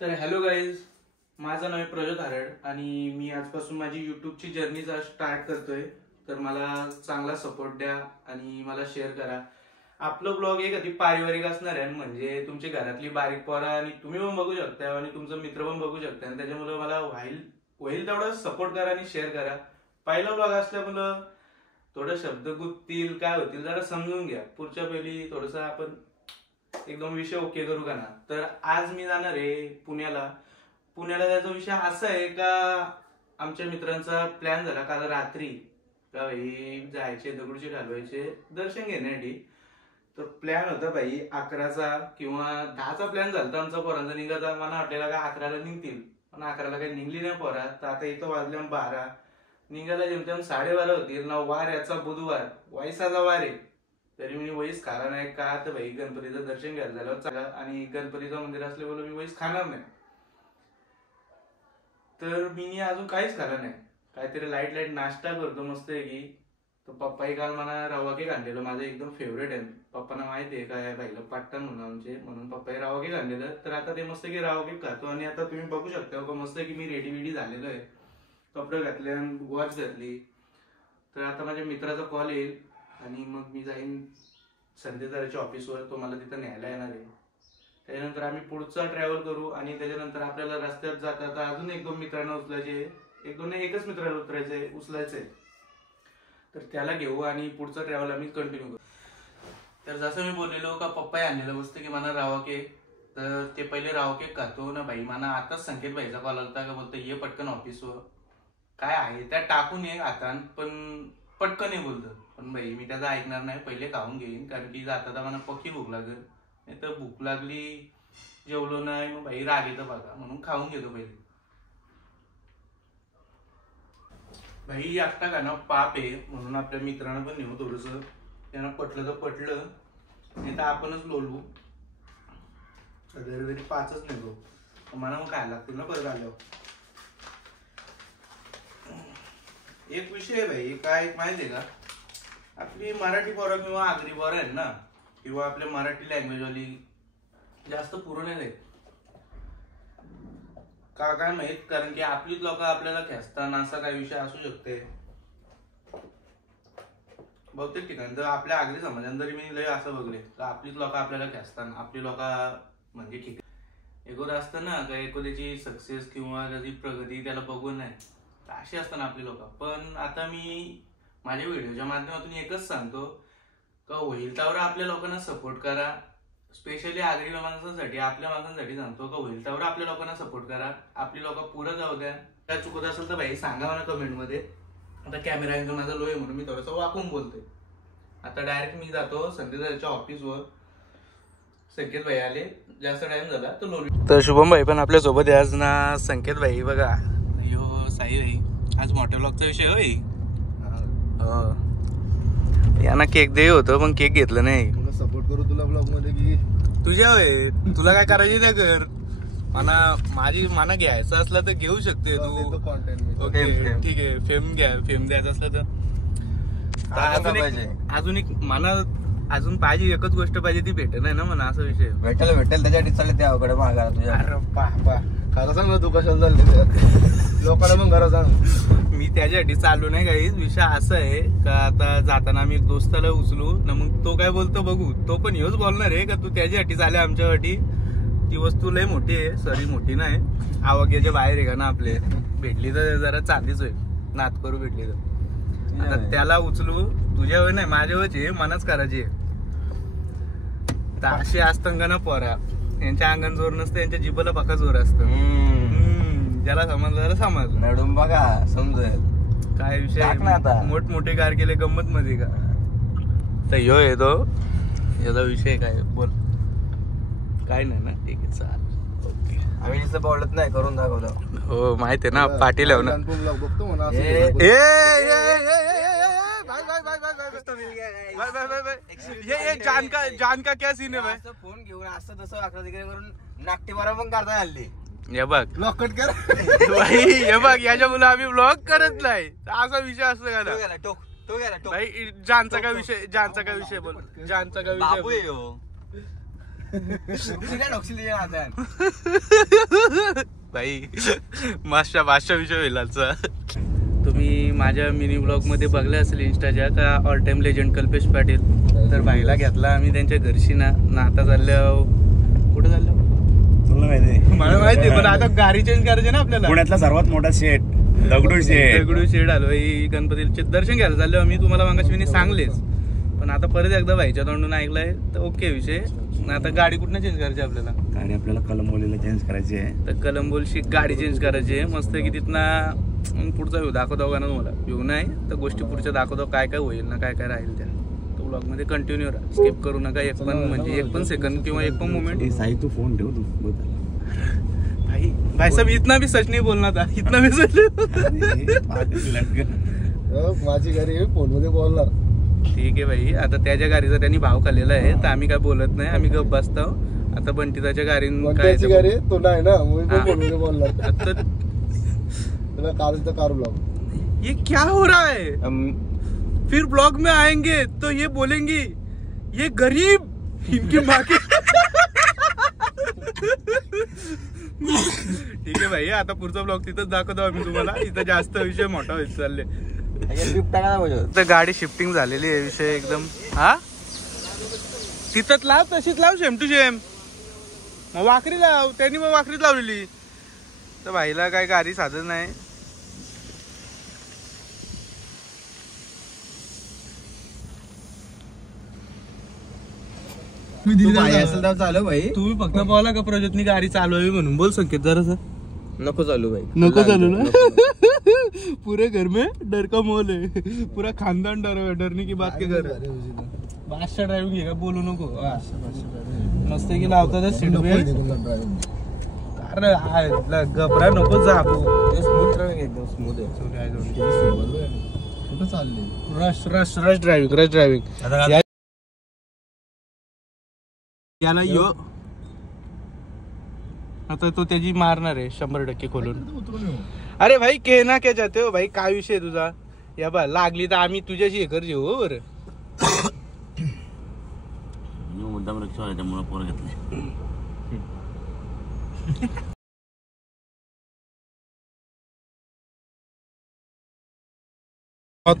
तर hello guys, माझं नाव आहे प्रज्योत हारड आणि मी आजपासून माझी यूट्यूबची जर्नी स्टार्ट करतोय. तर मला चांगला सपोर्ट द्या आणि मला शेअर करा. आपलं ब्लॉग एक अति पारिवारिक असणार आहे, म्हणजे तुमची घरातली बारीक पोरं आणि तुम्ही पण बघू शकता आणि तुमचा मित्र पण बघू शकता आणि त्याच्यामुळे मला होईल तेवढा सपोर्ट करा आणि शेअर करा. पहिला ब्लॉग असल्यामुळं थोडं शब्द गुंततील, काय होतील जरा समजून घ्या. पुढच्या पहिली थोडस आपण एकदम विषय ओके करू का ना. तर आज मी जाणार आहे पुण्याला. त्याचा विषय असा आहे का आमच्या मित्रांचा प्लॅन झाला काल रात्री का भाई जायचे दगडूशेठ घालवायचे दर्शन घेण्यासाठी. तर प्लॅन होता भाई 11चा किंवा 10चा प्लॅन झाला आमचा पोरांचा निघायचा. मला वाटलेला का 11ला निघतील, पण 11ला काही निघली नाही पोरा. तर आता इथं वाजल्या 12, निघायला जेमतेम 12:30 होतील ना. वार याचा बुधवार, वैसाचा वार आहे. तरी मी वैस खाला नाही का तर भाई गणपतीचं दर्शन घ्यायला झालं चांगलं आणि गणपतीचं मंदिर असल्यामुळे मी वैस खाणार नाही. तर मी अजून काहीच खाल्लं नाही. काहीतरी लाईट नाश्ता करतो मस्त आहे की. तर पप्पाही काल मला रवा केक आणलेलं, माझं एकदम फेवरेट आहे. पप्पांना माहिती आहे काय राहिलं पाटण म्हणून आमचे, म्हणून पप्पाही रवा केक आणलेलं. तर आता ते मस्त की रवा केक खातो आणि आता तुम्ही बघू शकता का मस्त की मी रेडी झालेलो आहे. कपडे घातले आणि वॉच घातली. तर आता माझ्या मित्राचा कॉल येईल आणि मग मी जाईन संदेदाराच्या ऑफिसवर. तो मला तिथं न्यायला येणार आहे. त्याच्यानंतर आम्ही पुढचा ट्रॅव्हल करू आणि त्याच्यानंतर आपल्याला रस्त्यात जातात अजून एक दोन मित्रांना उचलायचे. एकच मित्राला उचलायचंय. तर त्याला घेऊ आणि पुढचा ट्रॅव्हल आम्ही कंटिन्यू करू. तर जसं मी बोललेलो का पप्पाही आणलेलं मस्त की मला रावा केक. तर ते पहिले रावा केक खातो ना भाई. मला आताच संकेत भाईचा कॉल आला का बोलतो ये पटकन ऑफिसवर, काय आहे त्या टाकून ये हातान, पण पटकन ये बोलतो. पण भाई मी त्याचा ऐकणार नाही, पहिले खाऊन घेईन कारण की जाता मला पक्की भूक लागेल. नाही तर भूक लागली जेवलो नाही मग भाई राग येतं बघा, म्हणून खाऊन घेतो पहिले. भाई एकटा खाणं पाप आहे, म्हणून आपल्या मित्रांना पण नेऊ थोडस. त्यांना पटलं तर पटलं, नाही तर आपणच लोलू. तरी 5च नेतो, मला मग खायला लागतील ना परत आल्यावर. एक विषय आहे भाई, काय माहितीये का, आपली मराठी पोरं किंवा आगरी पोरं आहेत ना, किंवा आपल्या मराठी लँग्वेज वाली जास्त पुरं नाही देत का काय माहित. कारण की आपलीच लोक आपल्याला खेचताना असा काही विषय असू शकते बहुतेक ठिकाणी. तर आपल्या आगरी समाजात तरी मी लय असं बघले तर आपलीच लोक आपल्याला खेचताना. आपली लोक म्हणजे ठीक आहे, एकोद असतं ना का एकोद्याची सक्सेस किंवा त्याची प्रगती त्याला बघून नाही, अशी असताना आपली लोक. पण आता मी माझ्या व्हिडिओच्या माध्यमातून एकच सांगतो का होईल त्यावर आपल्या लोकांना सपोर्ट करा. स्पेशली आगरी माणसांसाठी, आपल्या माणसांसाठी सांगतो का होईल त्यावर आपल्या लोकांना सपोर्ट करा. आपली लोक पुढे जाऊ द्या. काय चुकत असेल तर भाई सांगा मला कमेंट मध्ये. आता कॅमेरा अँगल माझा लो आहे म्हणून मी थोडंसं वाकून बोलतोय. आता डायरेक्ट मी जातो संदेदाच्या ऑफिसवर. संकेत भाई आले, जास्त टाइम झाला तर लोली. तर शुभम भाई पण आपल्या सोबत आहे आज ना. संकेत भाई बघा, यो साई भाई आज मोठ्या ब्लॉगचा विषय होय. यांना केक दे होतं पण केक घेतलं नाही. सपोर्ट करू तुला ब्लॉग मध्ये की तुझ्या होय, तुला काय करायची त्या कर. मला घ्यायचं असलं तर घेऊ शकते तू कॉन्टेंट. ओके ठीक आहे, फेम द्यायचं असलं तर अजून एक मला अजून पाहिजे. एकच गोष्ट पाहिजे ती भेट नाही ना मला, असा विषय. भेटेल त्याच्यासाठी चालले त्याकडे मागा तुझ्या. खरं सांग ना तू कशाला चालली लोकांना मग घरा सांग. मी त्याच्यासाठी चालू नाही काही. विषय असा आहे का आता जाताना आम्ही एक दोस्ताला उचलू ना, मग तो काय बोलतो बघू. तो पण हेच बोलणार आहे का तू त्याच्यासाठी चाले आमच्यासाठी. ती वस्तू लय मोठी आहे, सॉरी मोठी नाही, आवाग्याच्या बाहेर आहे का ना. आपले भेटली तर जरा चांदीच होईल, नात करू भेटली तर. आता त्याला उचलू तुझ्या वेळ नाही माझ्या वेळची मनाच करायची. तर अशी असतं का ना पोरा, यांच्या अंगण जोर नसतं, यांच्या जिभेला पक्का जोर असतं. ज्याला समजलं समजलं, मॅडम बघा समजेल काय विषय. मोठमोठे कार केले गंमत मध्ये का. तर ह्यो येतो याचा विषय काय बोल. काय नाही ना, ठीक आहे चाल. ओके, आम्ही नुसतं बोलत नाही, करून दाखवलं. हो माहिती आहे ना, पाटील आहे ना. बघतो म्हणा जान का क्या सीन है भाई. फोन घेऊन असं तसं अकरा तिकडे करून नाट्य बरा पण करता हल्ली. हे बघ ब्लॉक कट कर भाई, हे बघ याच्या मुलं आम्ही ब्लॉक करत नाही, असा विषय असतो का ना. तो गेला भाई जानचा काय विषय बोल. जानचा काय विषय भाई मास्टर भाषा विषय होईलाचा तुम्ही माझ्या मिनी ब्लॉग मध्ये बघले असेल इंस्टाच्या का all time legend Kalpesh Patil. तर भाईला घेतला आम्ही त्यांच्या घरशी ना आता चाललो. कुठे चाललो तुला माहिती? मला माहिती, पण आता गाडी चेंज करायची ना आपल्याला. पुण्यातला सर्वात मोठा शेड दगडूड शेड आलो. गणपतीचे दर्शन घ्यायला चाललो आम्ही. तुम्हाला मागाशी मी सांगलेच, पण आता परत एकदा भाईच्या तोंडून ऐकलंय तर ओके विषय. आता गाडी कुठनं चेंज करायची आपल्याला? गाडी आपल्याला कलंबोलीला चेंज करायची आहे. तर कलंबोलशी गाडी चेंज करायची आहे मस्त की. तिथनं पुढचा व्ह्यू दाखवतो का ना तुम्हाला. व्ह्यू नाही तर गोष्टी पुढच्या दाखवतो, काय काय होईल ना काय काय राहील त्या. तो ब्लॉग मध्ये कंटिन्यू राहा, स्किप करू नका एक पण, म्हणजे एक पण सेकंड किंवा एक पण मोमेंट. साई तू फोन ठेव तू. भाई भाई साहब इतना भी सच नहीं बोलना था, इतना भी सच माझी गाडी फोन मध्ये बोलणार. ठीक आहे भाई. आता त्याच्या गाडीचा त्यांनी भाव खाल्लेला आहे तर आम्ही काय बोलत नाही, आम्ही गप बसतो. आता बंटीताच्या गाडीन काय गाडी तो नाही ना फोन मध्ये बोलणार. आता तुला कार कार ब्लॉग ये क्या हो रहा है? फिर ब्लॉग में आएंगे तो ये बोलेंगे ये गरीब इनकी माँ के. ठीक आहे भाई. आता पुढचा ब्लॉग तिथंच दाखवतो आम्ही तुम्हाला. इथं जास्त विषय मोठा होत चालले. तर गाडी शिफ्टिंग झालेली आहे विषय एकदम. हा तिथंच लाव, तशीच लाव सेम टू सेम. मग वाकरी लाव, त्यांनी मग वाकरीच लावलेली. तर भाईला काय गाडी साधत नाही. चालू भाई. तुम्ही फक्त बोला का प्रजोतनी गाडी चालवावी म्हणून. बोल संकेत जरा सर. नको चालू भाई, नको चालू ना. पूरे घर में डर का माहौल है, पूरा खानदान डरने की बात के घर. बादशाह ड्रायव्हिंग आहे का, बोलू नको. मस्त की लावतात सीट बेल्ट. अरे घबरा नको जा. स्मूथ ड्रायव्हिंग एकदम स्मूथ आहे. कुठं चालले? Rush rush rush driving, rush driving. याला यो आता तो त्याची मारणार आहे 100% खोलून. अरे भाई कहना क्या चाहते हो भाई, काय विषय तुझा? या बा लागली तर आम्ही तुझ्याशी हे कर जेऊ. बरं मुद्दाम रिक्षा आहे त्यामुळे पोरं घेतले.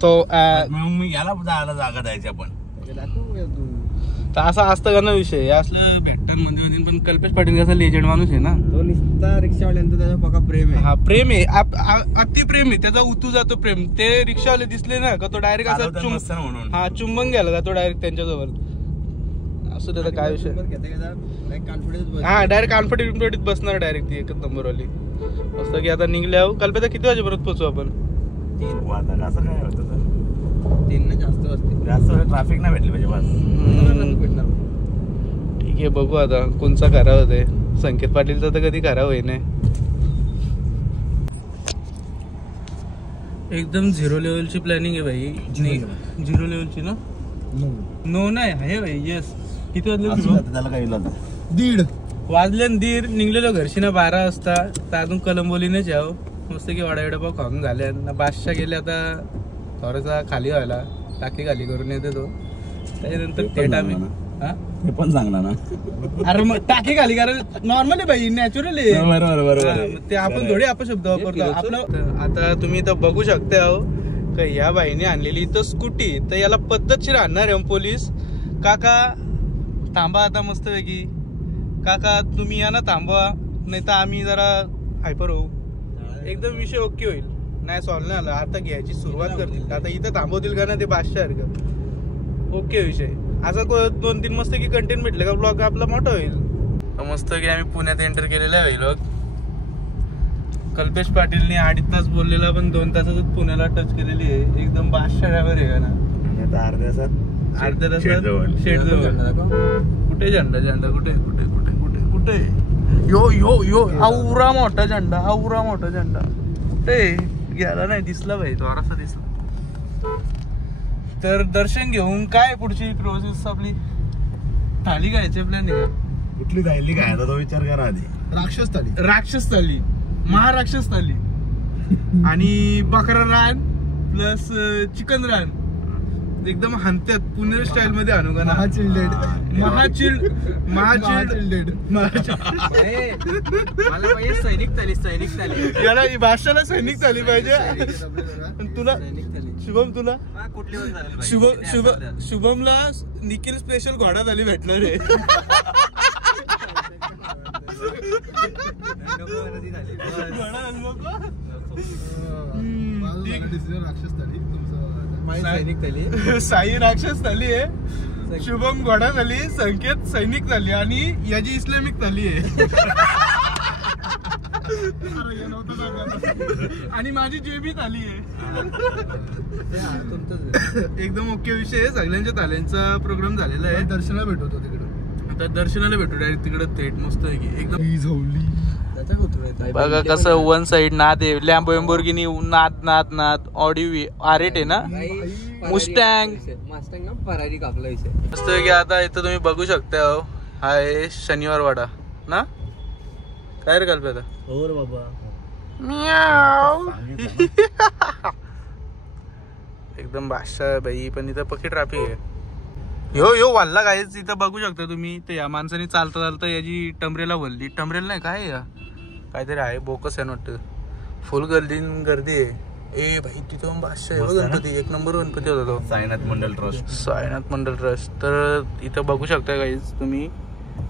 तो मी याला जायला जागा द्यायची आपण. तर असा असतं का ना विषय असलं भेटतात मध्ये. पण कल्पेश पाटील कसा लेजंड माणूस आहे ना. तो नुसता रिक्षावाल्यांचं त्याचा पक्का प्रेम आहे. हा प्रेम आहे, अति प्रेम आहे त्याचा. उतू जातो प्रेम. ते रिक्षावाले दिसले ना का तो डायरेक्ट असा म्हणून हा चुंबन घ्यायला जातो डायरेक्ट त्यांच्याजवळ. असं त्याचा काय विषय. हा डायरेक्ट कॉन्फिडंट बसणार डायरेक्ट ती एकच नंबर वाली. मस्त की आता निघल्या. कल्पेता किती वाजेपर्यंत पोहोचू आपण? 3 असं काय होतं? 3 जास्त असते. जास्त ट्रॅफिक नाही भेटली पाहिजे बस. ठीक आहे बघू आता कोणचा खरा होते. संकेत पाटीलचा तर कधी खरा होई नाही. एकदम 0 लेवलची प्लॅनिंग आहे भाई. 0 लेवलची ना. नो नाही आहे भाई. येस. किती वाजले? त्याला काय 1:30 वाजले. 1:30 निघलेलो घरशी ना 12 वाजता. तर अजून कलंबोलीने जाऊ. मस्त की वडा पाव खाऊन झाले. बादशाह गेले आता थोडासा खाली व्हायला. टाकी खाली करून येते तो. त्याच्यानंतर थेट आम्ही हे पण सांगणार ना. अरे मग टाकी खाली कारण नॉर्मल आहे भाई, नॅचरल आहे. बरोबर. ते आपण थोडे अपशब्द वापरतो आपलं. आता तुम्ही तर बघू शकता हो का या बाईने आणलेली तर स्कूटी. तर याला पद्धतशीर आणणार आहे पोलीस. काका थांबा आता मस्त पैकी. काका तुम्ही या ना थांबवा, नाही तर आम्ही जरा हायपर होऊ. एकदम विषय ओके होईल. नाही सॉल्व नाही आला आता घ्यायची सुरुवात करतील. आता इथं थांबवतील का ना ते बादशाह. ओके विषय. असा 2-3 मस्त की कंटेंट भेटले का ब्लॉग आपला मोठा होईल. मस्त की आम्ही पुण्यात एंटर केलेला आहे व्लॉग. कल्पेश पाटीलने 2.5 तास बोललेला पण 2 तासातच पुण्याला टच केलेली आहे. एकदम बादशाह ड्रायव्हर आहे का ना. अर्ध्या तासात शेड जवळ. कुठे झेंडा कुठे कुठे कुठे कुठे कुठे यो आवरा मोठा झेंडा, आवरा मोठा झेंडा कुठे गेला नाही. दिसला भाई तो असा दिसला. तर दर्शन घेऊन काय पुढची प्रोसेस आपली. थाली खायची प्लॅन आहे का? कुठली थाली खायचा तो विचार करा आधी. राक्षस थाली, महाराक्षस थाली आणि बकरा रान प्लस चिकन रान एकदम हनत्यात पुणे स्टाईल मध्ये आणू का ना. महाचिल्ड सैनिक थाली याला ही भाषाला सैनिक झाली पाहिजे. तुला शुभम शुभमला निखिल स्पेशल घोडा थाली भेटणार आहे. साई राक्षस थाली आहे, शुभम घोडा थाली, संकेत सैनिक थाली आणि याची इस्लामिक थाली आहे. आणि माझी जेबी थाली आहे. एकदम मुख्य विषय आहे. सगळ्यांच्या थाल्यांचा प्रोग्राम झालेला आहे. दर्शनाला भेटवतो तिकडे. आता दर्शनाला भेटू डायरेक्ट तिकडे थेट मस्त आहे की एकदम. बघा कसं वन साइड नाद आहे. लॅम्बोर्गिनी नाद ऑडी R8 आहे ना, मुस्टँग फरारी कापला विषय मस्त आहे की. आता इथं तुम्ही बघू शकता हा आहे शनिवार वाडा ना. काय रे कल्पे आता हो रे बाबा. एकदम बादशाह बाई. पण इथं पक्की ट्रॅफिक आहे. यो वाल्ला काहीच इथं बघू शकता तुम्ही. तर या माणसाने चालता याची टमरेला वल्ली. टमरेल नाही काय या काहीतरी आहे बोकस आहे वाटतं. फुल गर्दी आहे. ए भाई तिथं बादशाह आहे गणपती. एक नंबर गणपती होता तो. साईनाथ मंडल ट्रस्ट. तर इथं बघू शकता काहीच तुम्ही.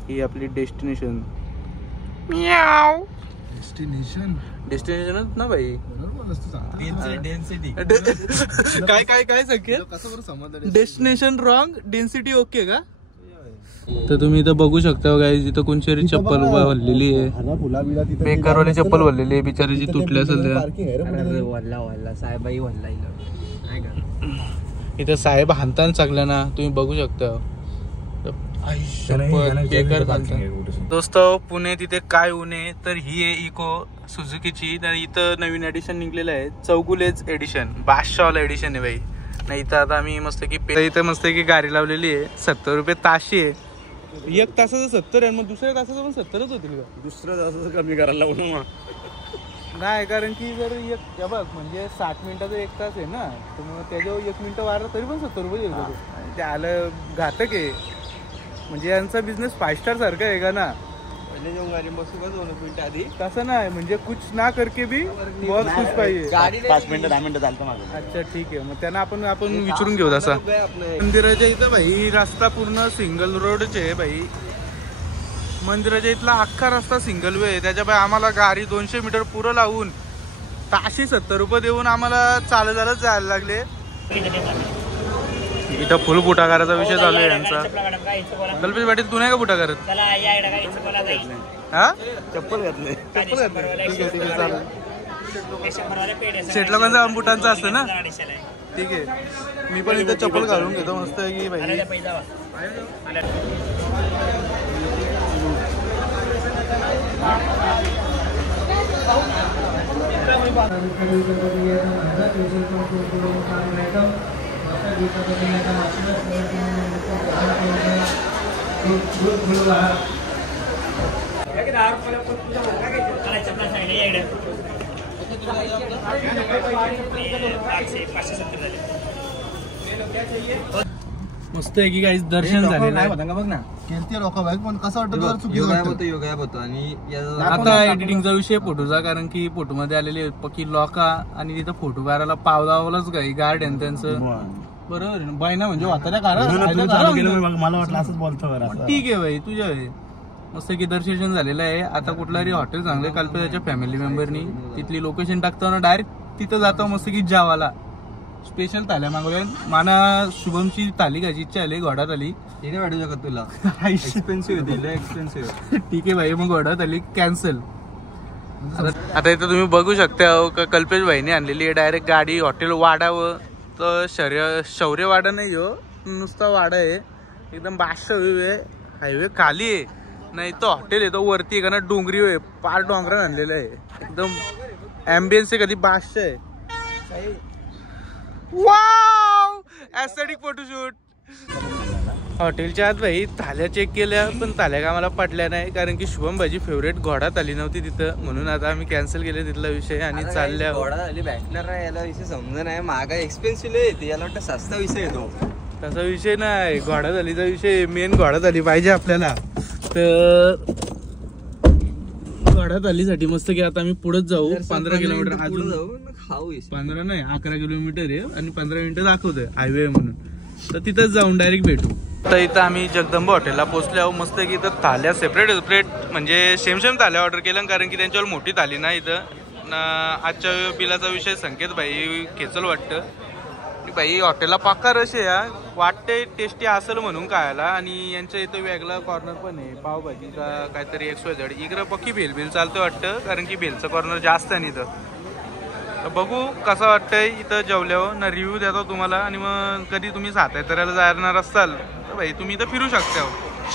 ही आपली डेस्टिनेशनच ना भाई. काय संकेत. डेस्टिनेशन रॉंग, डेन्सिटी ओके का. तर तुम्ही इथं बघू शकता गाईज. इथं कोणतरी चप्पल उभा हल्लेली आहे. बेकारवाली चप्पल हल्लेली आहे बिचारीची. तुटली असेल इथं साहेब हाणताना चांगला ना तुम्ही बघू शकता. बेकार दोस्त पुणे तिथे काय उणे. तर ही आहे इको सुझुकीची. तर इथं नवीन एडिशन निघलेलं आहे. चौगुलेज एडिशन, बादशाहवाला एडिशन आहे भाई. नाही इथं आता आम्ही मस्त की इथं मस्त की गाडी लावलेली आहे. 70 रुपये ताशी आहे. एक तासाचं 70 आहे. मग दुसऱ्या तासाचं पण 70च होतील का. दुसऱ्या तासाचं कमी करायला लावलं मग नाही. कारण की जर एक बघ म्हणजे 60 मिनिटाचा 1 तास आहे ना. तर मग त्याच्यावर 1 मिनिटं वाढला तरी पण 70 रुपये देतो. ते आलं घातक आहे. म्हणजे यांचा बिझनेस 5 स्टार सारखा आहे का ना. पहिले जाऊन गाडी बसू का 2 मिनिटं आधी. तसं नाही म्हणजे कुछ ना करके भी बहुत कुछ पाहिजे. 5 मिनिटं 10 मिनिटं चालतं माझं. अच्छा ठीक आहे. मग त्यांना आपण विचारून घेऊ. तसा मंदिराच्या इथं भाई रस्ता पूर्ण सिंगल रोडचे आहे भाई. मंदिराच्या इथला अख्खा रस्ता सिंगल वे आहे. त्याच्या बाय आम्हाला गाडी 200 मीटर पुरं लावून ताशी 70 रुपये देऊन आम्हाला चालत जायला लागले. इथं फुल बुटाकाराचा विषय चालू आहे यांचा. कल्पेश पाटील तू नाही का बुटा करत. हा चप्पल घातले. ठीक आहे चालेल. शेट लोकांचा बुटांचा असतं ना. ठीक आहे मी पण इथं चप्पल घालून घेतो मस्त आहे की भाई. मस्त आहे की काहीच दर्शन झालेलं आहे. बघ ना लोक पण कसं वाटतं. आणि आता एडिटिंगचा विषय फोटोचा. कारण की फोटो मध्ये आलेले पक्की लोका आणि तिथं फोटो काढायला पावलावलंच गार्डन त्यांचं. बरोबर बायना म्हणजे मला वाटलं असंच बोलतो. ठीक आहे भाई तुझ्या मस्त की दर्शन झालेलं आहे. आता कुठलाही हॉटेल चांगले काल त्याच्या फॅमिली मेंबरनी तिथली लोकेशन टाकताना डायरेक्ट तिथं जातो मस्त की जावाला. स्पेशल थाल्या मागवल्या. माना शुभमची थाली खायची इच्छा आली. घोडा थाली तिने वाटू शकत तुला. एक्सपेन्सिव्ह होती एक्सपेन्सिव्ह. ठीक आहे भाई मग घोडा थाली कॅन्सल. आता इथं तुम्ही बघू शकता कल्पेश भाईने आणलेली आहे डायरेक्ट गाडी हॉटेल वाडावं. तर शौर्य वाडा नाही हो नुसता वाडा आहे. एकदम बादशाह आहे. हायवे खाली आहे नाही तर हॉटेल आहे तो वरती आहे का ना डोंगरी आहे. पार डोंगरात आणलेलं आहे. एकदम ॲम्बियन्स आहे कधी बादशाह आहे. Wow aesthetic photoshoot. हॉटेलच्या आत भाई थाल्या चेक केल्या पण थाल्या का मला पटल्या नाही, कारण की शुभम भाजी फेवरेट घोडा थाली नव्हती तिथं, म्हणून आता आम्ही कॅन्सल केले तिथला विषय आणि चालल्या. घोडा थाली भेटणार नाही याला विषय समजा नाही, मागा एक्सपेन्सिव्ह येते, याला वाटतं सस्ता विषय येतो. तसा विषय नाही, घोडा थालीचा विषय मेन. घोडा थाली पाहिजे आपल्याला, तर घोडा थालीसाठी मस्त की आता आम्ही पुढे जाऊ. 15 किलोमीटर अजून खाऊ 15 नाही 11 किलोमीटर आहे आणि 15 मिनिटं दाखवतोय हायवे म्हणून, तर तिथंच जाऊन डायरेक्ट भेटू. तर इथं आम्ही जगदंबा हॉटेलला पोहोचले आहोत. मस्त की इथं थाल्या सेपरेट म्हणजे सेम थाल्या ऑर्डर केलं, कारण की त्यांच्यावर मोठी थाली नाही इथं. आजच्या बिलाचा विषय संकेत भाई खेचल वाटतं भाई. हॉटेलला पक्का रश आहे या, वाटते टेस्टी असेल म्हणून खायला. आणि यांच्या इथं वेगळा कॉर्नर पण आहे पावभाजीचा काहीतरी XYZ. इकडं पक्की भेल चालतं वाटतं, कारण की भेलचं कॉर्नर जास्त आहे इथं. तर बघू कसं वाटतंय इथं जेवल्यावर ना, रिव्ह्यू देतो तुम्हाला. आणि मग कधी तुम्ही साताऱ्याला जाणार असाल तर भाई तुम्ही इथं फिरू शकता.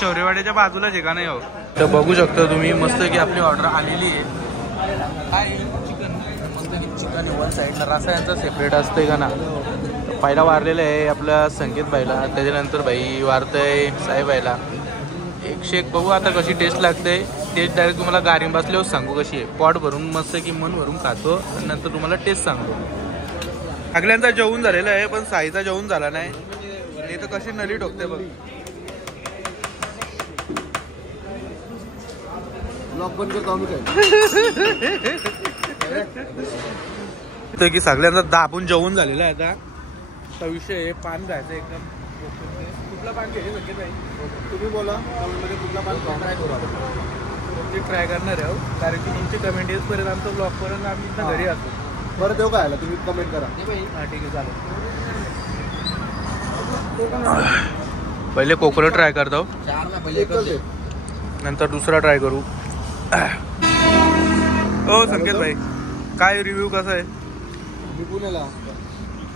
शौर्यवाड्याच्या बाजूला ठिकाण आहे. तर बघू शकता तुम्ही मस्त की आपली ऑर्डर आलेली आहे. काय चिकन, मस्त की चिकन वन साईडला रसा यांचा सेपरेट असतंय का ना. पहिला वारलेलं आहे आपल्या संकेत भाईला, त्याच्यानंतर भाई वारतंय साहेब भाईला. एक शेक बघू आता कशी टेस्ट लागते. टेस्ट डायरेक्ट तुम्हाला गारी बसल्यावर सांगू कशी आहे. पॉट भरून मस्त की मन भरून खातो आणि नंतर तुम्हाला टेस्ट सांगतो. सगळ्यांचा जेवण झालेला आहे पण साईचा जेवण झाला नाही. नाही तर कशी नली ठोकते बघ. तर की सगळ्यांचा दाबून जेवण झालेला आहे. आता विषय आहे पान घ्यायचं एकदम. कुठला पान घ्यायचं संकेत भाई? तुम्ही बोला कुठला पान ट्राय करू आपण. ते ट्राय करणार आहे, कारण की तुमची कमेंट येईपर्यंत आमचा ब्लॉग पर्यंत आम्ही इथं घरी असतो. बरं देऊ काय तुम्ही कमेंट करा. हां ठीक आहे चालेल. पहिले कोकोनट ट्राय करतो, नंतर दुसरा ट्राय करू. हो संकेत भाई काय रिव्ह्यू कसा आहे? मी पुण्याला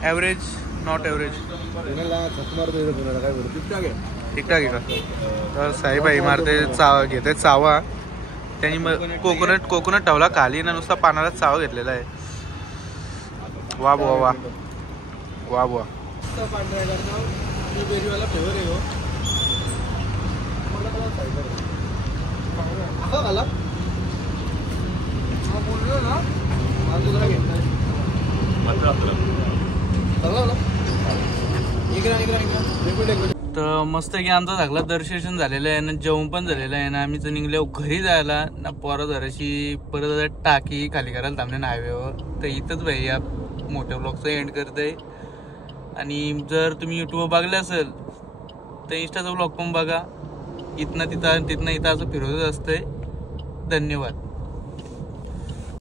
ॲव्हरेज नॉट ॲव्हरेज? पुण्याला काय करू, ठीकठाक आहे का? तर साईबाई मारते घेते चावा. त्यांनी मग कोकोनट ठेवला खाली ना, नुसता पानाला चावा घेतलेला आहे. वा बुवा वा वा बुवा. तर मस्त की आमचा सगळं दर्शन झालेलं आहे ना, जेवण पण झालेलं आहे ना. आम्ही तर निघलो घरी जायला ना, पोरं जराशी परत टाकी खाली करायला थांबले ना हायवेवर. तर इथंच भाई या मोठ्या ब्लॉगचं एंड करतंय. आणि जर तुम्ही यूट्यूबवर बघले असेल तर इंस्टाचा ब्लॉग पण बघा. इथनं इथं असं फिरवतच असतंय. धन्यवाद.